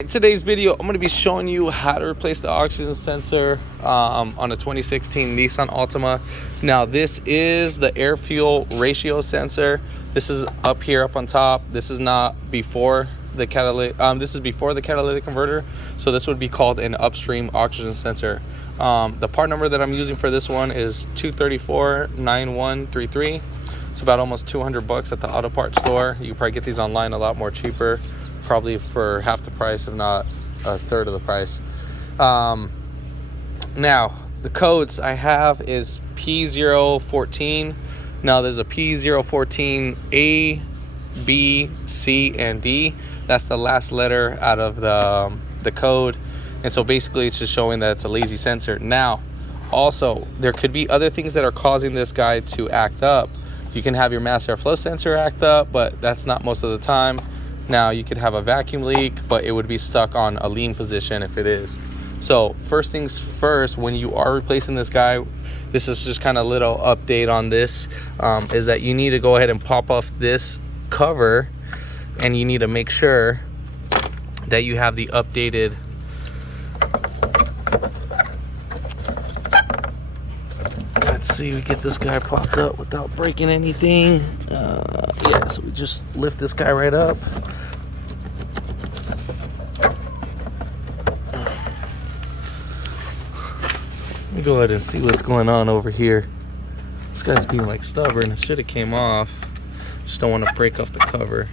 In today's video, I'm going to be showing you how to replace the oxygen sensor on a 2016 Nissan Altima. Now, this is the air fuel ratio sensor. This is up here, up on top. This is not before the catalytic. This is before the catalytic converter. So this would be called an upstream oxygen sensor. The part number that I'm using for this one is 2349133. It's about almost 200 bucks at the auto parts store. You can probably get these online a lot more cheaper, probably for half the price, if not a third of the price. Now, the codes I have is p014. Now, there's a p014a, b, c, and d. That's the last letter out of the code. And so basically, it's just showing that it's a lazy sensor. Now, also, there could be other things that are causing this guy to act up. You can have your mass airflow sensor act up, but that's not most of the time. Now, you could have a vacuum leak, but it would be stuck on a lean position if it is. So first things first, when you are replacing this guy, this is just kind of a little update on this, is that you need to go ahead and pop off this cover, and you need to make sure that you have the updated let's see, we get this guy popped up without breaking anything. Yeah, so we just lift this guy right up. Let me go ahead and see what's going on over here. This guy's being like stubborn. It should have came off. Just don't want to break off the cover.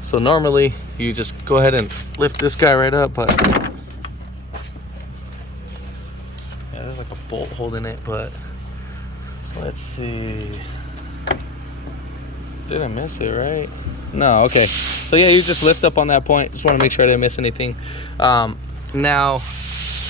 So normally you just go ahead and lift this guy right up, but there's like a bolt holding it, but let's see. Didn't miss it, right? No, okay. So yeah, you just lift up on that point. Just want to make sure I didn't miss anything. Now,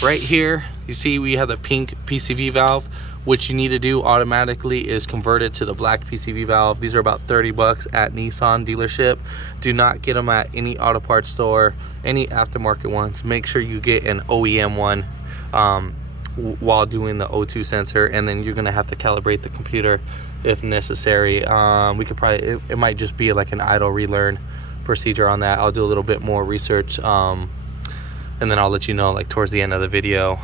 right here, you see we have the pink PCV valve. What you need to do automatically is convert it to the black PCV valve. These are about 30 bucks at Nissan dealership. Do not get them at any auto parts store, any aftermarket ones. Make sure you get an OEM one while doing the O2 sensor, and then you're gonna have to calibrate the computer if necessary. We could probably, it might just be like an idle relearn procedure on that. I'll do a little bit more research, and then I'll let you know like towards the end of the video.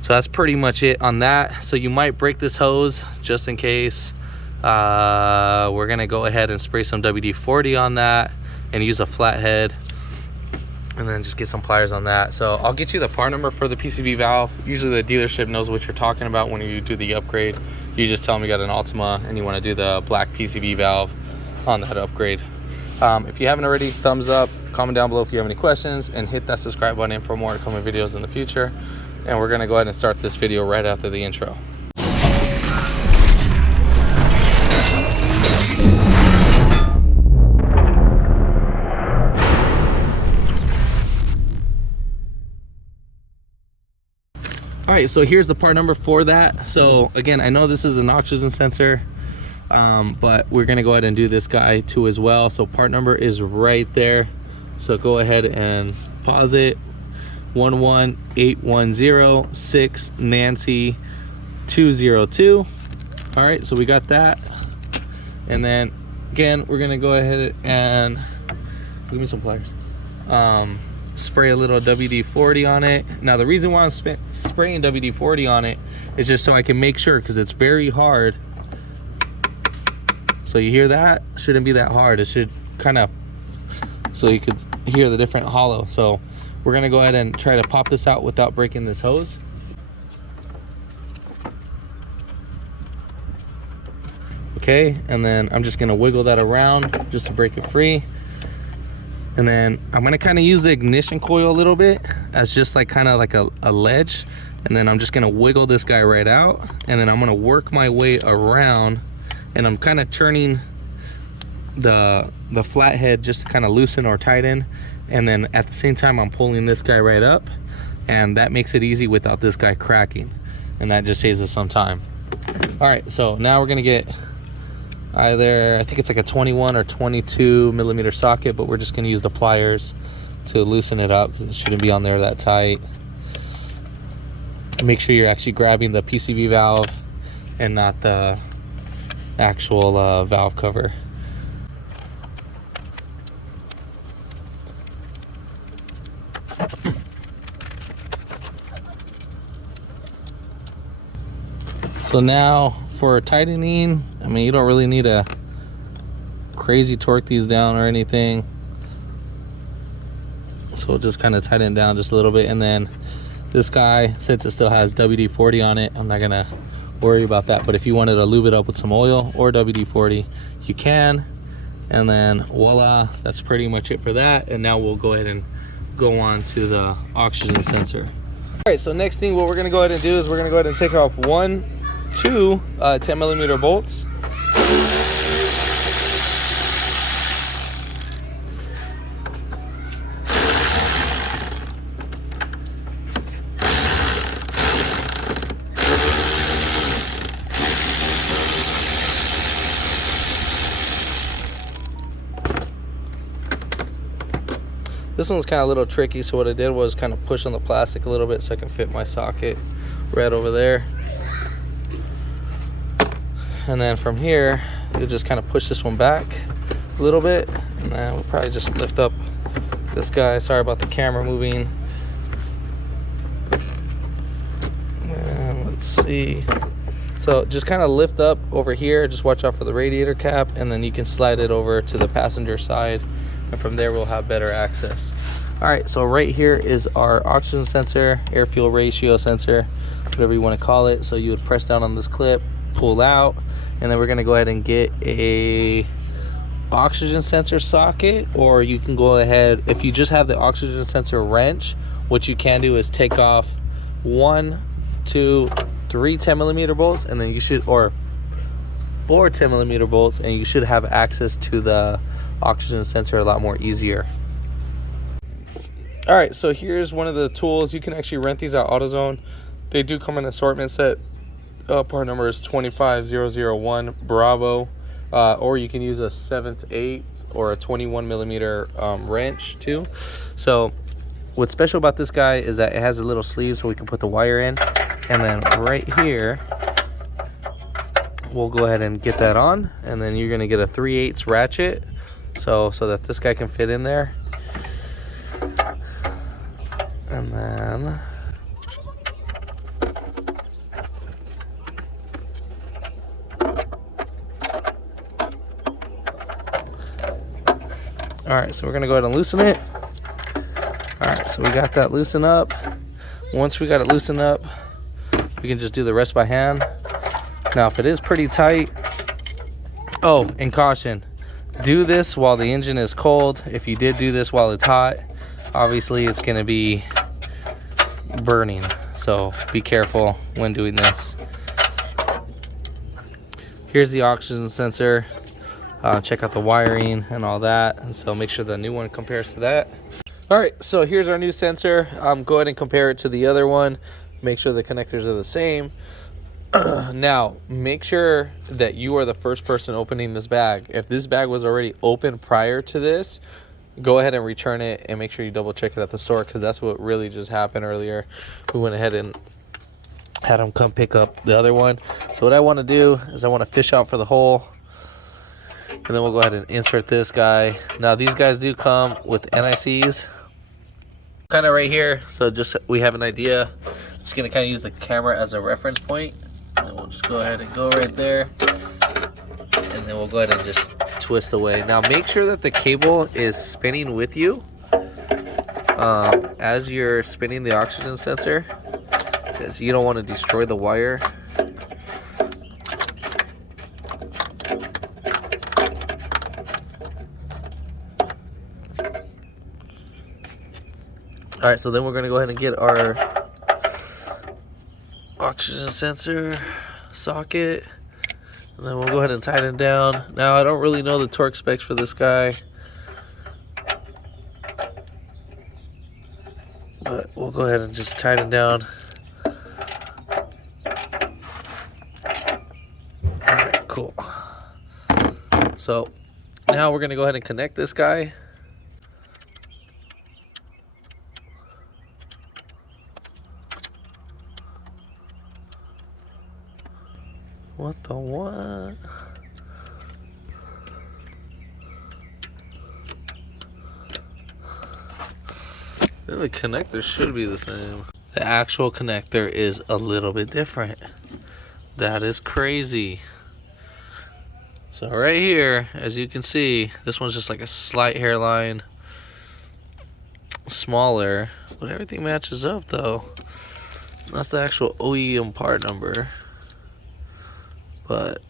So that's pretty much it on that. So you might break this hose just in case. We're gonna go ahead and spray some WD-40 on that and use a flathead, and then just get some pliers on that. So I'll get you the part number for the PCV valve. Usually the dealership knows what you're talking about when you do the upgrade. You just tell them you got an Altima and you want to do the black PCV valve on that upgrade. If you haven't already, thumbs up, comment down below if you have any questions, and hit that subscribe button for more upcoming videos in the future. And we're gonna go ahead and start this video right after the intro. All right, so here's the part number for that. So again, I know this is an oxygen sensor, but we're gonna go ahead and do this guy too as well. So part number is right there. So go ahead and pause it. 11810 Nancy 202. All right, so we got that. And then again, we're gonna go ahead and give me some pliers. Spray a little WD-40 on it. Now, the reason why I'm spraying WD-40 on it is just so I can make sure, because it's very hard. So you hear that? Shouldn't be that hard. It should kind of, so you could hear the different hollow. So we're gonna go ahead and try to pop this out without breaking this hose. Okay, and then I'm just gonna wiggle that around just to break it free. And then I'm gonna kind of use the ignition coil a little bit as just like kind of like a ledge. And then I'm just gonna wiggle this guy right out. And then I'm gonna work my way around, and I'm kind of turning the flathead just to kind of loosen or tighten. And then at the same time, I'm pulling this guy right up, and that makes it easy without this guy cracking. And that just saves us some time. All right, so now we're gonna get either, I think it's like a 21 or 22 millimeter socket, but we're just gonna use the pliers to loosen it up because it shouldn't be on there that tight. Make sure you're actually grabbing the PCV valve and not the actual valve cover. So now for tightening, I mean, you don't really need to crazy torque these down or anything. So we'll just kind of tighten down just a little bit. And then this guy, since it still has WD-40 on it, I'm not gonna worry about that. But if you wanted to lube it up with some oil or WD-40, you can. And then voila, that's pretty much it for that. And now we'll go ahead and go on to the oxygen sensor. All right, so next thing, what we're gonna go ahead and do is we're gonna go ahead and take off two 10mm bolts. This one's kind of a little tricky, so what I did was kind of push on the plastic a little bit so I can fit my socket right over there. And then from here, you'll just kind of push this one back a little bit, and then we'll probably just lift up this guy. Sorry about the camera moving. And let's see. So just kind of lift up over here, just watch out for the radiator cap, and then you can slide it over to the passenger side, and from there we'll have better access. All right, so right here is our oxygen sensor, air fuel ratio sensor, whatever you want to call it. So you would press down on this clip, pull out, and then we're going to go ahead and get a oxygen sensor socket, or you can go ahead, if you just have the oxygen sensor wrench, what you can do is take off 1, 2, 3 10mm bolts, and then you should, or 4 10mm bolts, and you should have access to the oxygen sensor a lot more easier. All right, so here's one of the tools. You can actually rent these at AutoZone. They do come in an assortment set. Part number is 25001 Bravo, or you can use a 7/8 or a 21mm wrench too. So what's special about this guy is that it has a little sleeve so we can put the wire in, and then right here we'll go ahead and get that on, and then you're going to get a 3/8 ratchet so that this guy can fit in there. And then all right, so we're gonna go ahead and loosen it. All right, so we got that loosened up. Once we got it loosened up, we can just do the rest by hand. Now if it is pretty tight, oh, and caution, do this while the engine is cold. If you did do this while it's hot, obviously it's gonna be burning, so be careful when doing this. Here's the oxygen sensor. Check out the wiring and all that, and so make sure the new one compares to that. All right, so here's our new sensor. Go ahead and compare it to the other one. Make sure the connectors are the same. Now make sure that you are the first person opening this bag. If this bag was already open prior to this, go ahead and return it, and make sure you double check it at the store, because that's what really just happened earlier. We went ahead and had them come pick up the other one. So what I want to do is I want to fish out for the hole, and then we'll go ahead and insert this guy. Now these guys do come with NICs kind of right here, so just we have an idea. Just gonna kind of use the camera as a reference point, and we'll just go ahead and go right there, and then we'll go ahead and just twist away. Now make sure that the cable is spinning with you as you're spinning the oxygen sensor, because you don't want to destroy the wire. All right, so then we're going to go ahead and get our oxygen sensor socket, and then we'll go ahead and tighten it down. Now I don't really know the torque specs for this guy, but we'll go ahead and just tighten down. All right, cool. So now we're going to go ahead and connect this guy. What the what? Then the connector should be the same. The actual connector is a little bit different. That is crazy. So right here, as you can see, this one's just like a slight hairline smaller, but everything matches up though. That's the actual OEM part number. But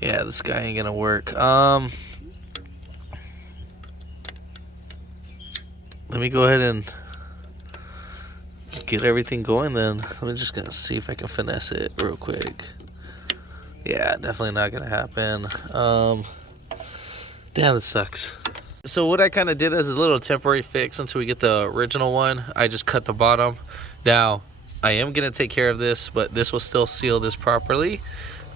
yeah, this guy ain't gonna work. Let me go ahead and get everything going then. I'm just gonna see if I can finesse it real quick. Yeah, definitely not gonna happen. Damn, this sucks. So what I kind of did as a little temporary fix until we get the original one, I just cut the bottom. Now, I am gonna take care of this, but this will still seal this properly.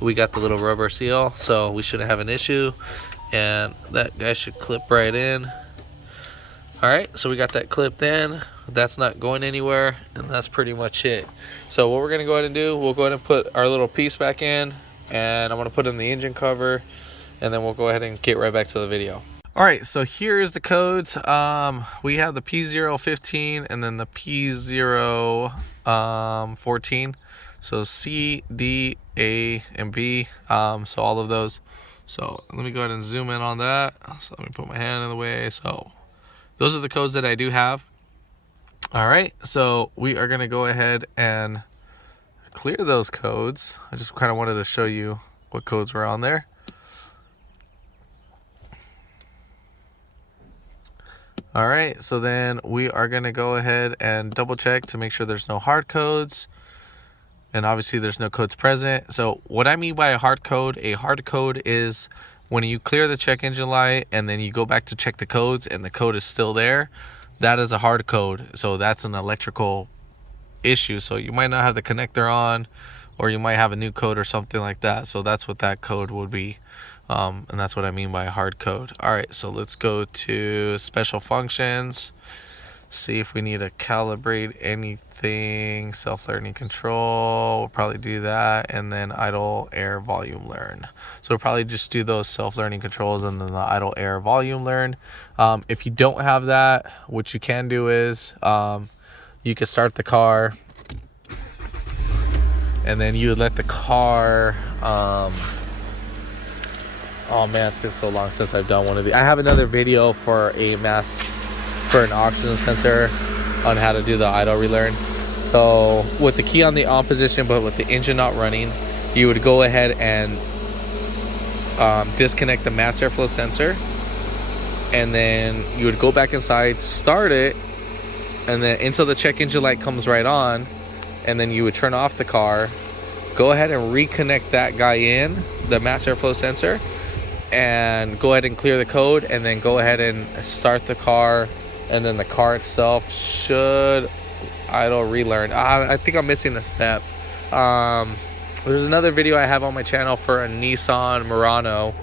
We got the little rubber seal, so we shouldn't have an issue. And that guy should clip right in. All right, so we got that clipped in. That's not going anywhere, and that's pretty much it. So what we're gonna go ahead and do, we'll go ahead and put our little piece back in, and I'm gonna put in the engine cover, and then we'll go ahead and get right back to the video. All right, so here's the codes. We have the p015 and then the p014. So C, D, A, and B. So all of those. So let me go ahead and zoom in on that. So let me put my hand in the way. So those are the codes that I do have. All right, so we are gonna go ahead and clear those codes. I just kind of wanted to show you what codes were on there. All right, so then we are gonna go ahead and double check to make sure there's no hard codes. And obviously there's no codes present. So what I mean by a hard code is when you clear the check engine light and then you go back to check the codes and the code is still there, that is a hard code. So that's an electrical issue. So you might not have the connector on, or you might have a new code or something like that. So that's what that code would be. And that's what I mean by a hard code. All right, so let's go to special functions, see if we need to calibrate anything. Self-learning control, we'll probably do that. And then idle, air, volume, learn. So we'll probably just do those self-learning controls and then the idle, air, volume, learn. If you don't have that, what you can do is you can start the car, and then you would let the car oh man, it's been so long since I've done one of these. I have another video for an oxygen sensor on how to do the idle relearn. So with the key on the on position but with the engine not running, you would go ahead and disconnect the mass airflow sensor, and then you would go back inside, start it, and then until the check engine light comes right on, and then you would turn off the car, go ahead and reconnect that guy in, the mass airflow sensor, and go ahead and clear the code, and then go ahead and start the car, and then the car itself should idle relearn. I think I'm missing a step. There's another video I have on my channel for a Nissan Murano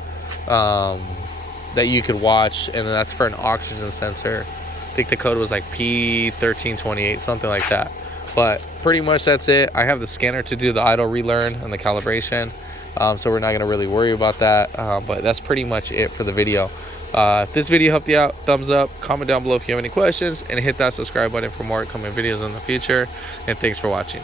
that you could watch, and that's for an oxygen sensor. I think the code was like p014c, something like that. But pretty much that's it. I have the scanner to do the idle relearn and the calibration, so we're not going to really worry about that. But that's pretty much it for the video. If this video helped you out, thumbs up, comment down below if you have any questions, and hit that subscribe button for more upcoming videos in the future. And thanks for watching.